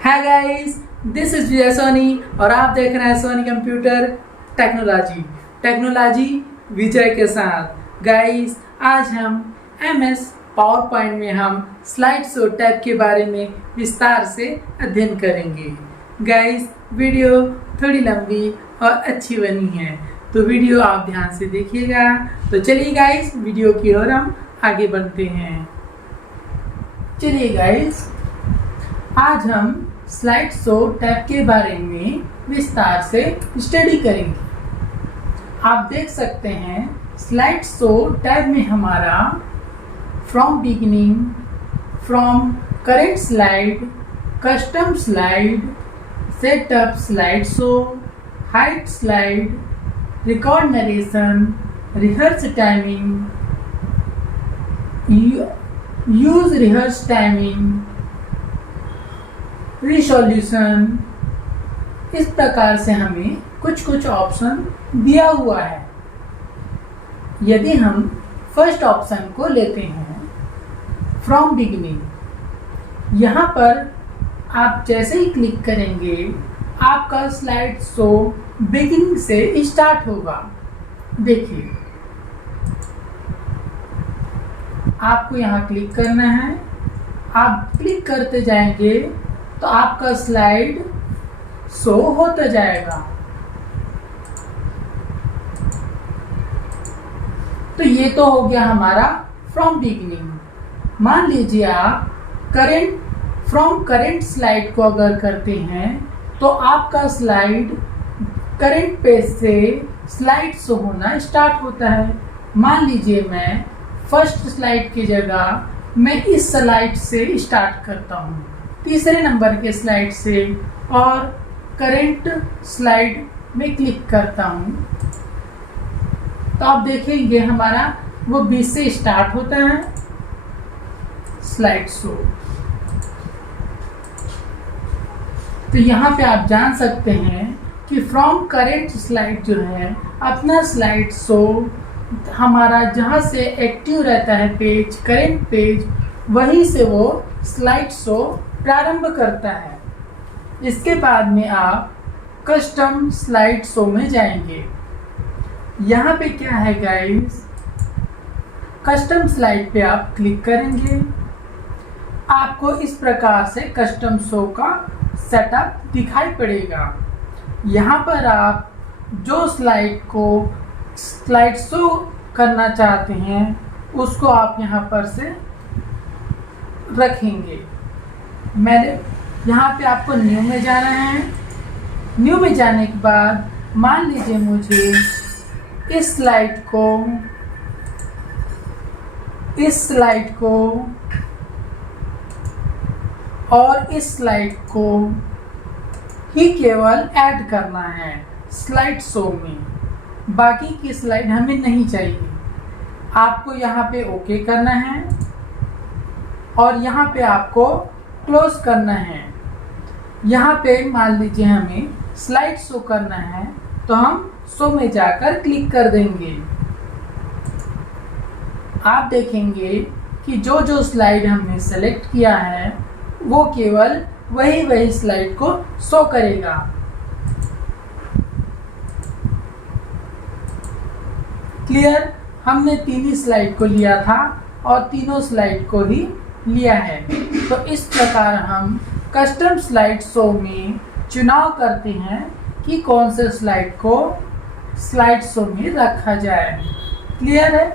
Hi guys, this is विजय सोनी और आप देख रहे हैं सोनी कंप्यूटर टेक्नोलॉजी विजय के साथ। गाइस, आज हम MS पावर पॉइंट में हम स्लाइड शो टैब के बारे में विस्तार से अध्ययन करेंगे। गाइस, वीडियो थोड़ी लंबी और अच्छी बनी है, तो वीडियो आप ध्यान से देखिएगा। तो चलिए गाइस, वीडियो की ओर हम आगे बढ़ते हैं। चलिए गाइस, आज हम स्लाइड शो टैब के बारे में विस्तार से स्टडी करेंगे। आप देख सकते हैं स्लाइड शो टैब में हमारा from beginning, from current slide, custom slide, setup slide show, hide slide, record narration, rehearse timing, use rehearse timing, resolution, इस प्रकार से हमें कुछ ऑप्शन दिया हुआ है। यदि हम फर्स्ट ऑप्शन को लेते हैं फ्रॉम बिगिनिंग, यहाँ पर आप जैसे ही क्लिक करेंगे आपका स्लाइड शो बिगिनिंग से स्टार्ट होगा। देखिए, आपको यहाँ क्लिक करना है। आप क्लिक करते जाएंगे तो आपका स्लाइड शो होता जाएगा। तो ये तो हो गया हमारा फ्रॉम बिगिनिंग। मान लीजिए आप फ्रॉम करेंट स्लाइड को अगर करते हैं तो आपका स्लाइड करेंट पेज से स्लाइड शो होना स्टार्ट होता है। मान लीजिए मैं फर्स्ट स्लाइड की जगह मैं इस स्लाइड से स्टार्ट करता हूँ, तीसरे नंबर के स्लाइड से, और करेंट स्लाइड में क्लिक करता हूँ, तो आप देखेंगे हमारा वो 20 से स्टार्ट होता है स्लाइड शो। तो यहाँ पे आप जान सकते हैं कि फ्रॉम करेंट स्लाइड जो है, अपना स्लाइड शो हमारा जहाँ से एक्टिव रहता है पेज, करेंट पेज, वहीं से वो स्लाइड शो प्रारंभ करता है। इसके बाद में आप कस्टम स्लाइड शो में जाएंगे। यहाँ पे क्या है गाइस, कस्टम स्लाइड पे आप क्लिक करेंगे, आपको इस प्रकार से कस्टम शो का सेटअप दिखाई पड़ेगा। यहाँ पर आप जो स्लाइड शो करना चाहते हैं उसको आप यहाँ पर से रखेंगे। मैंने यहाँ पे आपको न्यू में जाना है। न्यू में जाने के बाद मान लीजिए मुझे इस स्लाइड को और इस स्लाइड को ही केवल ऐड करना है स्लाइड शो में, बाकी की स्लाइड हमें नहीं चाहिए। आपको यहाँ पे ओके करना है और यहाँ पे आपको क्लोज करना है। यहाँ पे मान लीजिए हमें स्लाइड शो करना है तो हम शो में जाकर क्लिक कर देंगे। आप देखेंगे कि जो स्लाइड हमने सेलेक्ट किया है वो केवल वही स्लाइड को शो करेगा। क्लियर? हमने तीन ही स्लाइड को लिया था और तीनों स्लाइड को ही लिया है। तो इस प्रकार हम कस्टम स्लाइड शो में चुनाव करते हैं कि कौन से स्लाइड को स्लाइड शो में रखा जाए। क्लियर है?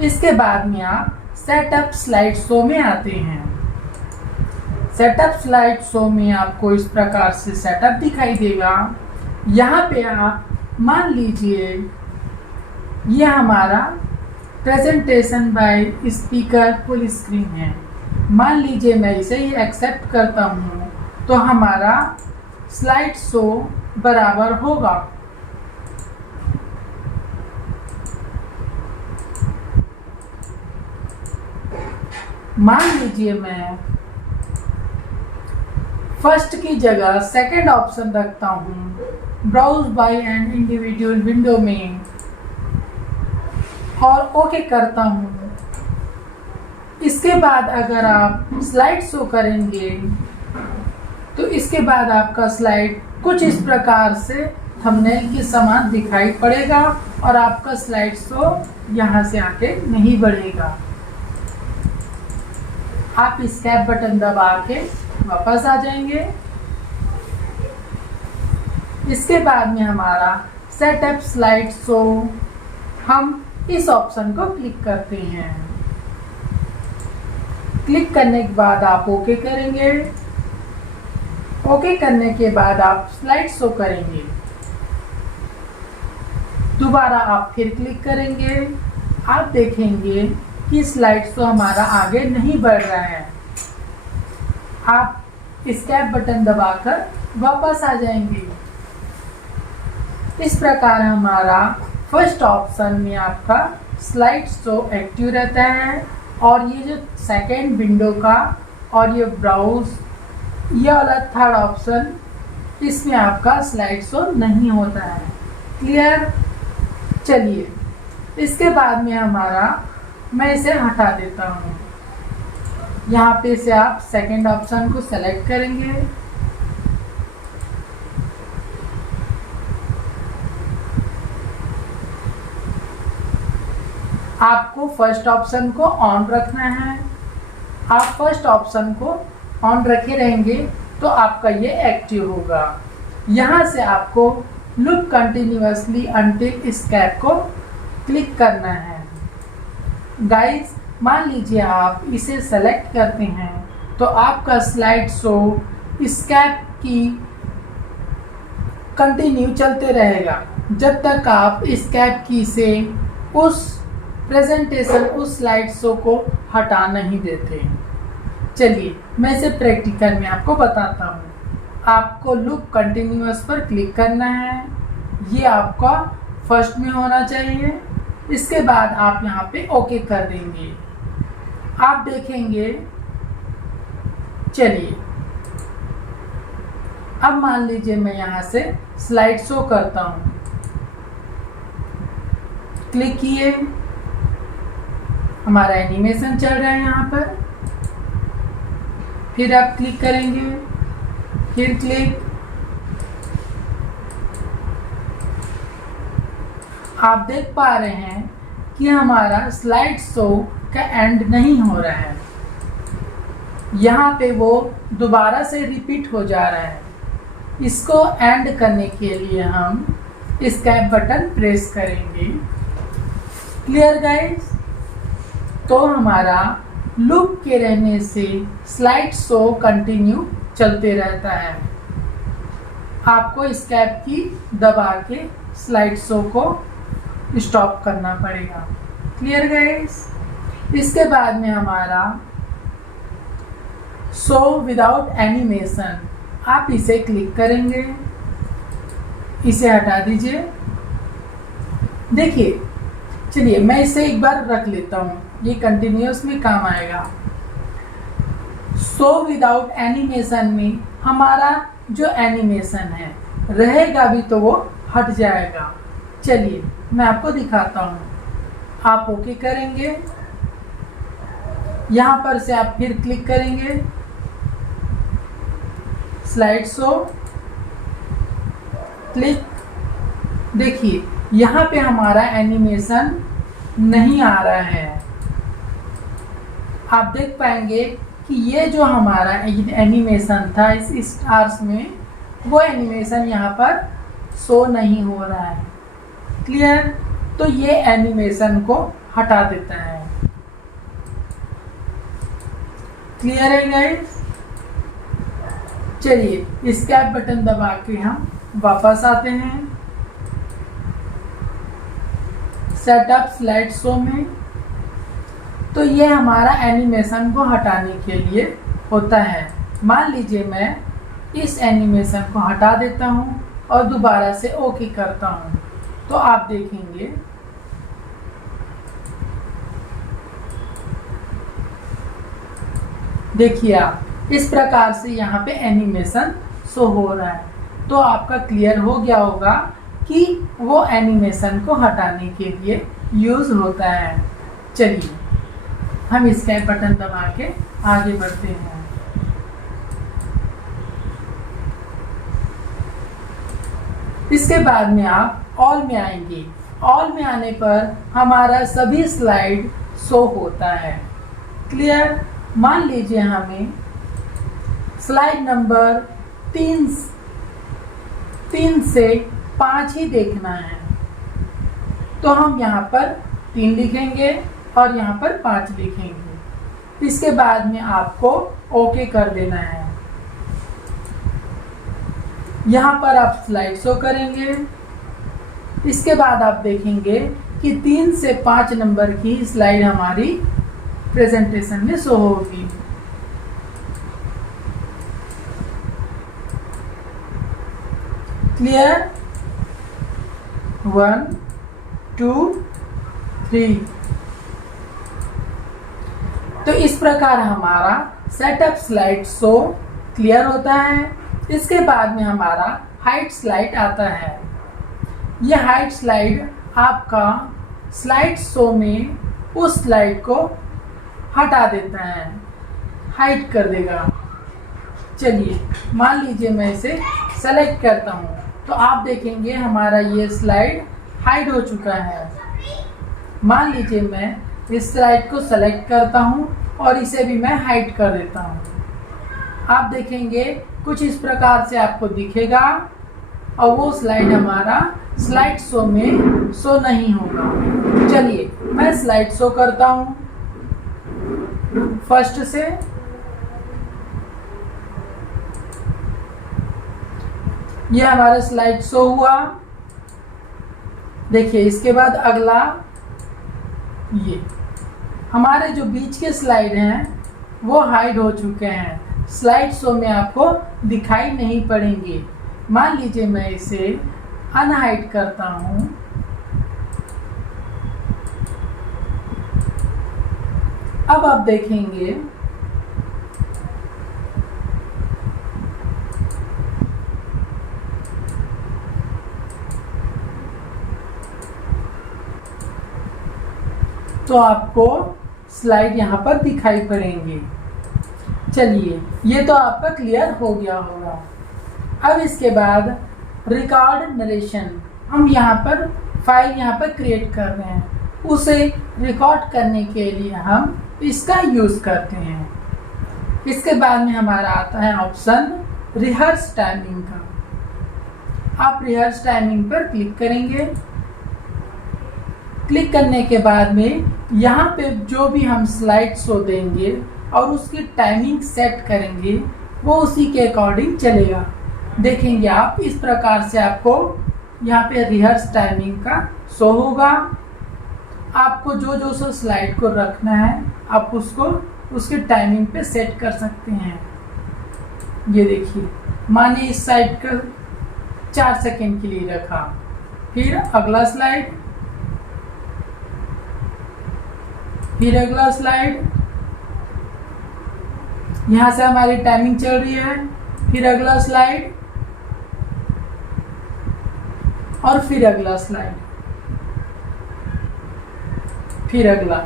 इसके बाद में आप सेटअप स्लाइड शो में आते हैं। सेटअप स्लाइड शो में आपको इस प्रकार से सेटअप दिखाई देगा। यहाँ पे आप मान लीजिए ये हमारा presentation by speaker full screen है। मान लीजिए मैं इसे ही एक्सेप्ट करता हूँ तो हमारा स्लाइड शो बराबर होगा। मान लीजिए मैं फर्स्ट की जगह सेकंड ऑप्शन रखता हूँ browse by an individual window में और ओके करता हूँ। इसके बाद अगर आप स्लाइड शो करेंगे तो इसके बाद आपका स्लाइड कुछ इस प्रकार से थंबनेल के समान दिखाई पड़ेगा और आपका स्लाइड शो यहाँ से आगे नहीं बढ़ेगा। आप एस्केप बटन दबा के वापस आ जाएंगे। इसके बाद में हमारा सेटअप स्लाइड शो, हम इस ऑप्शन को क्लिक करते हैं। क्लिक करने के बाद आप ओके करेंगे। ओके करने के बाद आप स्लाइड शो करेंगे। दोबारा आप फिर क्लिक करेंगे। आप देखेंगे कि स्लाइड शो हमारा आगे नहीं बढ़ रहा है। आप एस्केप बटन दबाकर वापस आ जाएंगे। इस प्रकार हमारा फर्स्ट ऑप्शन में आपका स्लाइड शो एक्टिव रहता है और ये जो सेकेंड विंडो का और ये ब्राउज, ये वाला थर्ड ऑप्शन, इसमें आपका स्लाइड शो नहीं होता है। क्लियर? चलिए, इसके बाद में हमारा, मैं इसे हटा देता हूँ। यहाँ पे से आप सेकेंड ऑप्शन को सेलेक्ट करेंगे। आपको फर्स्ट ऑप्शन को ऑन रखना है। आप फर्स्ट ऑप्शन को ऑन रखे रहेंगे तो आपका ये एक्टिव होगा। यहाँ से आपको लुक कंटिन्यूअसली अंटिल एस्केप को क्लिक करना है। गाइस, मान लीजिए आप इसे सेलेक्ट करते हैं तो आपका स्लाइड शो एस्केप की कंटिन्यू चलते रहेगा जब तक आप एस्केप की से उस प्रेजेंटेशन, उस स्लाइड शो को हटा नहीं देते। चलिए, मैं इसे प्रैक्टिकल में आपको बताता हूँ। आपको लुक कंटिन्यूअस पर क्लिक करना है। ये आपका फर्स्ट में होना चाहिए। इसके बाद आप यहाँ पे ओके कर देंगे। आप देखेंगे, चलिए अब मान लीजिए मैं यहाँ से स्लाइड शो करता हूँ। क्लिक किए, हमारा एनिमेशन चल रहा है यहाँ पर। फिर आप क्लिक करेंगे, फिर क्लिक। आप देख पा रहे हैं कि हमारा स्लाइड शो का एंड नहीं हो रहा है। यहाँ पे वो दोबारा से रिपीट हो जा रहा है। इसको एंड करने के लिए हम एस्केप बटन प्रेस करेंगे। Clear guys? तो हमारा लूप के रहने से स्लाइड शो कंटिन्यू चलते रहता है। आपको एस्केप की दबा के स्लाइड शो को स्टॉप करना पड़ेगा। Clear guys? इसके बाद में हमारा शो विदाउट एनिमेशन, आप इसे क्लिक करेंगे। इसे हटा दीजिए। देखिए, चलिए मैं इसे एक बार रख लेता हूँ, ये कंटिन्यूअस में काम आएगा। शो विदाउट एनिमेशन में हमारा जो एनिमेशन है रहेगा भी तो वो हट जाएगा। चलिए मैं आपको दिखाता हूँ। आप ओके करेंगे, यहाँ पर से आप फिर क्लिक करेंगे, स्लाइड शो, क्लिक। देखिए यहाँ पे हमारा एनिमेशन नहीं आ रहा है। आप देख पाएंगे कि ये जो हमारा एनिमेशन था इस स्टार्स में, वो एनिमेशन यहाँ पर शो नहीं हो रहा है। क्लियर? तो ये एनिमेशन को हटा देता है। क्लियर है गाइस? चलिए एस्केप बटन दबा के हम वापस आते हैं सेटअप स्लाइड शो में। तो ये हमारा एनिमेशन को हटाने के लिए होता है। मान लीजिए मैं इस एनिमेशन को हटा देता हूँ और दोबारा से ओके करता हूँ, तो आप देखेंगे देखिए आप इस प्रकार से यहाँ पे एनिमेशन शो हो रहा है। तो आपका क्लियर हो गया होगा कि वो एनिमेशन को हटाने के लिए यूज होता है। चलिए हम एस्केप बटन दबा के आगे बढ़ते हैं। इसके बाद में आप ऑल में आएंगे। ऑल में आने पर हमारा सभी स्लाइड शो होता है। क्लियर? मान लीजिए हमें स्लाइड नंबर 3 से 5 ही देखना है, तो हम यहाँ पर 3 लिखेंगे और यहाँ पर 5 लिखेंगे। इसके बाद में आपको ओके कर देना है। यहाँ पर आप स्लाइड शो करेंगे। इसके बाद आप देखेंगे कि 3 से 5 नंबर की स्लाइड हमारी प्रेजेंटेशन में शो होगी। क्लियर? 1 2 3। तो इस प्रकार हमारा सेटअप स्लाइड शो क्लियर होता है। इसके बाद में हमारा हाइड स्लाइड आता है। यह हाइड स्लाइड आपका स्लाइड शो में उस स्लाइड को हटा देता है, हाइड कर देगा। चलिए मान लीजिए मैं इसे सेलेक्ट करता हूँ, तो आप देखेंगे हमारा ये स्लाइड हाइड हो चुका है। मान लीजिए मैं इस स्लाइड को सेलेक्ट करता हूँ और इसे भी मैं हाइड कर देता हूँ। आप देखेंगे कुछ इस प्रकार से आपको दिखेगा और वो स्लाइड हमारा स्लाइड शो में शो नहीं होगा। चलिए मैं स्लाइड शो करता हूँ फर्स्ट से। ये हमारा स्लाइड शो हुआ। देखिए इसके बाद अगला, ये हमारे जो बीच के स्लाइड हैं वो हाइड हो चुके हैं, स्लाइड शो में आपको दिखाई नहीं पड़ेंगे। मान लीजिए मैं इसे अनहाइड करता हूं। अब आप देखेंगे तो आपको स्लाइड यहाँ पर दिखाई पड़ेंगे। चलिए ये तो आपका क्लियर हो गया होगा। अब इसके बाद रिकॉर्ड नरेशन, हम यहाँ पर फाइल यहाँ पर क्रिएट कर रहे हैं, उसे रिकॉर्ड करने के लिए हम इसका यूज करते हैं। इसके बाद में हमारा आता है ऑप्शन रिहर्स टाइमिंग का। आप रिहर्स टाइमिंग पर क्लिक करेंगे। क्लिक करने के बाद में यहाँ पे जो भी हम स्लाइड शो देंगे और उसकी टाइमिंग सेट करेंगे वो उसी के अकॉर्डिंग चलेगा। देखेंगे आप इस प्रकार से आपको यहाँ पे रिहर्स टाइमिंग का शो होगा। आपको जो जो सो स्लाइड को रखना है आप उसको उसके टाइमिंग पे सेट कर सकते हैं। ये देखिए माने इस साइड का 4 सेकेंड के लिए रखा, फिर अगला स्लाइड, फिर अगला स्लाइड, यहाँ से हमारी टाइमिंग चल रही है, फिर अगला स्लाइड और फिर अगला स्लाइड, फिर अगला।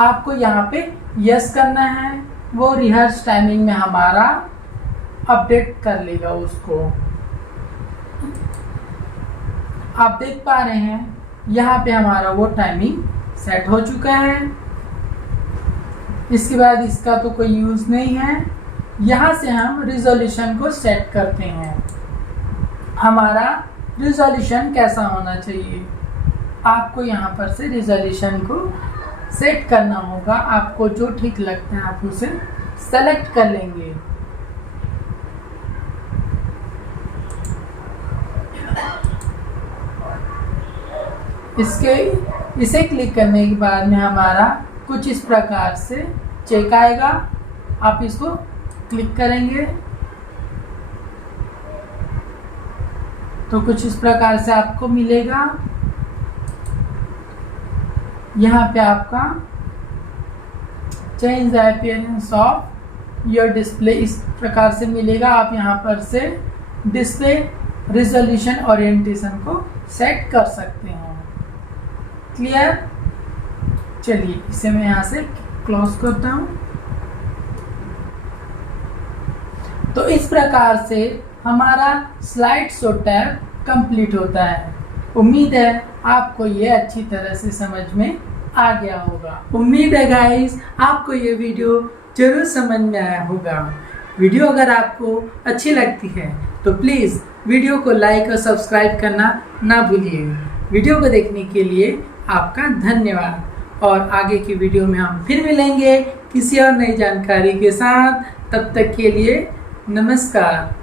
आपको यहाँ पे यस करना है, वो रिहर्स टाइमिंग में हमारा अपडेट कर लेगा उसको। आप देख पा रहे हैं यहाँ पे हमारा वो टाइमिंग सेट हो चुका है। इसके बाद इसका तो कोई यूज नहीं है। यहाँ से हम रिजोल्यूशन को सेट करते हैं। हमारा रिजोल्यूशन कैसा होना चाहिए, आपको यहाँ पर से रिजोल्यूशन को सेट करना होगा। आपको जो ठीक लगता है आप उसे सेलेक्ट कर लेंगे। इसे क्लिक करने के बाद में हमारा कुछ इस प्रकार से चेक आएगा। आप इसको क्लिक करेंगे तो कुछ इस प्रकार से आपको मिलेगा। यहाँ पे आपका change the appearance of your display इस प्रकार से मिलेगा। आप यहाँ पर से डिस्प्ले रिजोल्यूशन ओरिएंटेशन को सेट कर सकते हैं। क्लियर? चलिए इसे मैं यहाँ से क्लोज करता हूँ। तो इस प्रकार से हमारा स्लाइड शो टैब कंप्लीट होता है। उम्मीद है आपको ये अच्छी तरह से समझ में आ गया होगा। उम्मीद है गाइस आपको ये वीडियो जरूर समझ में आया होगा। वीडियो अगर आपको अच्छी लगती है तो प्लीज़ वीडियो को लाइक और सब्सक्राइब करना ना भूलिए। वीडियो को देखने के लिए आपका धन्यवाद और आगे की वीडियो में हम फिर मिलेंगे किसी और नई जानकारी के साथ। तब तक के लिए नमस्कार।